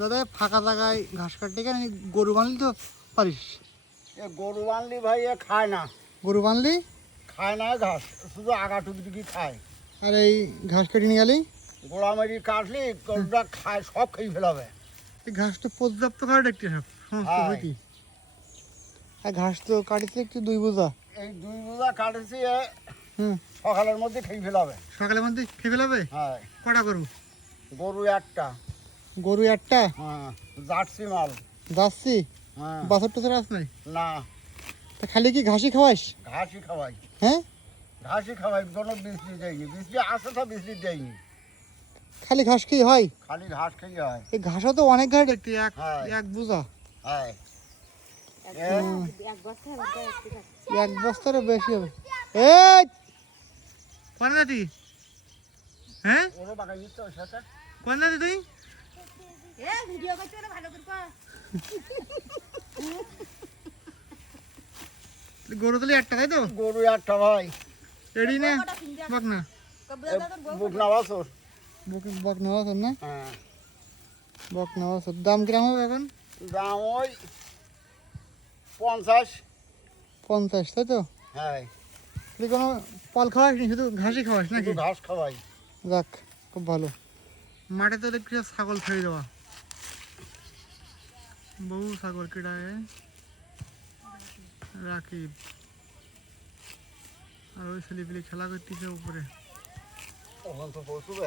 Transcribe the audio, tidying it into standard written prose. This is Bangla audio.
দাদা ফাঁকা জায়গায় ঘাস কাটতে কেন গরু বানলি তো পারিস? এ গরু বানলি ভাই এ খায় না, গরু বানলি খায় না ঘাস, শুধু আগা টুকি খায়। আর এই ঘাস কেটে নিয়ে গেলি গোড়ামারি কাটলি গরুটা খায়, সব খেয়ে ফেলাবে। এই ঘাস তো পর্যাপ্ত কাঠ একটি সব সমস্ত হ্যাঁ। হইতি। আর ঘাস তো কাটিতে একটু 2 বোঝা। এই 2 বোঝা কাটেছি হুম, সকালের মধ্যে খেয়ে ফেলাবে। সকালের মধ্যে খেয়ে ফেলাবে? হ্যাঁ, কটা গরু? গরু একটা। গরু একটা? হ্যাঁ, জার্সি মাল। যাচ্ছি। হ্যাঁ, বাছর টাছর আস নাই? না, তা খালি কি ঘাসই খাওয়াস? ঘাসই খাওয়াই, হ্যাঁ, ঘাসই খাওয়াই, কোনো বিজলি দেয়নি, বিজলি আসে তো বিজলি দেয়নি, খালি ঘাস খেয়ে হয়? খালি ঘাস খেয়ে হয়। এই ঘাসও তো অনেক ঘাস দেখতে, হ্যাঁ। এক বোঝা। হ্যাঁ, এক বস্তারও বেশি হবে। এই কোন দাদি? হ্যাঁ, ওরও বাগাই দিচ্ছে ওর সাথে। কোন দাদি তুই? গরু তুলি একটা, তাই তো? গরু একটা ভাই, এডি না বক না, বুক না বাছর। বক নেওয়া না, হ্যাঁ, বক নেওয়া। দাম কিরম হবে এখন? দাম ওই 50। 50, তাই তো? হ্যাঁ, তুই কোনো পাল খাওয়াস নি, শুধু ঘাসই খাওয়াস নাকি? শুধু ঘাস খাওয়াই। যাক, খুব ভালো। মাঠে তো দেখছি ছাগল ছেড়ে দেওয়া, বহু ছাগল কেটায় রাকিব। আর ওই ছেলেপিলে খেলা করতেছে উপরে। তখন তো পৌঁছবে।